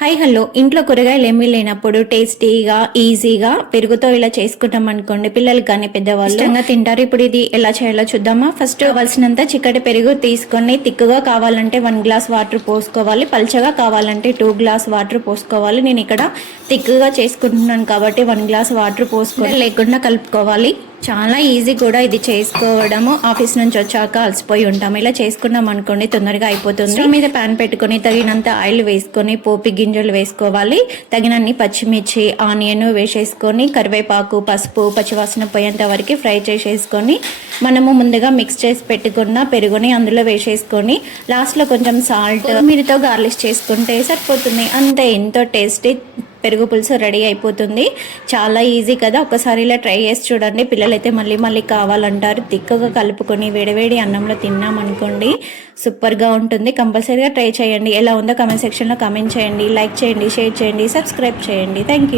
Hi hello ఇంట్లో కూరగాయలు ఏమీ లేనప్పుడు టేస్టీగా ఈజీగా పెరుగుతో ఇలా చేసుకుంటాం అనుకోండి, పిల్లలు కానీ పెద్దవాళ్ళు ఇష్టంగా తింటారు. ఇప్పుడు ఇది ఎలా చేయాలో చూద్దామా. ఫస్ట్ కావాల్సినంత చిక్కటి పెరుగు తీసుకొని తిక్కుగా కావాలంటే 1 గ్లాస్ వాటర్ పోసుకోవాలి, పల్చగా కావాలంటే 2 గ్లాస్ వాటర్ పోసుకోవాలి. నేను ఇక్కడ తిక్కుగా చేసుకుంటున్నాను కాబట్టి 1 గ్లాస్ వాటర్ పోసుకోవాలి, లేకుండా కలుపుకోవాలి. చాలా ఈజీ కూడా ఇది చేసుకోవడము. ఆఫీస్ నుంచి వచ్చాక అలసిపోయి ఉంటాం, ఇలా చేసుకున్నాం అనుకోండి తొందరగా అయిపోతుంది. స్టవ్ మీద ప్యాన్ పెట్టుకొని తగినంత ఆయిల్ వేసుకొని పోపు గింజలు వేసుకోవాలి. తగినన్ని పచ్చిమిర్చి ఆనియన్ వేసేసుకొని కరివేపాకు పసుపు పచ్చివాసన పోయేంత వరకు ఫ్రై చేసేసుకొని మనము ముందుగా మిక్స్ చేసి పెట్టుకున్న పెరుగుని అందులో వేసేసుకొని లాస్ట్లో కొంచెం సాల్ట్ మీరుతో గార్లిష్ చేసుకుంటే సరిపోతుంది. అంతే, ఎంతో టేస్టీ పెరుగు పులుసు రెడీ అయిపోతుంది. చాలా ఈజీ కదా, ఒకసారి ఇలా ట్రై చేసి చూడండి. పిల్లలైతే మళ్ళీ మళ్ళీ కావాలంటారు. తిక్కగా కలుపుకొని వేడివేడి అన్నంలో తిన్నాం అనుకోండి సూపర్గా ఉంటుంది. కంపల్సరీగా ట్రై చేయండి. ఎలా ఉందో కామెంట్ సెక్షన్లో కామెంట్ చేయండి, లైక్ చేయండి, షేర్ చేయండి, సబ్స్క్రైబ్ చేయండి. Thank you.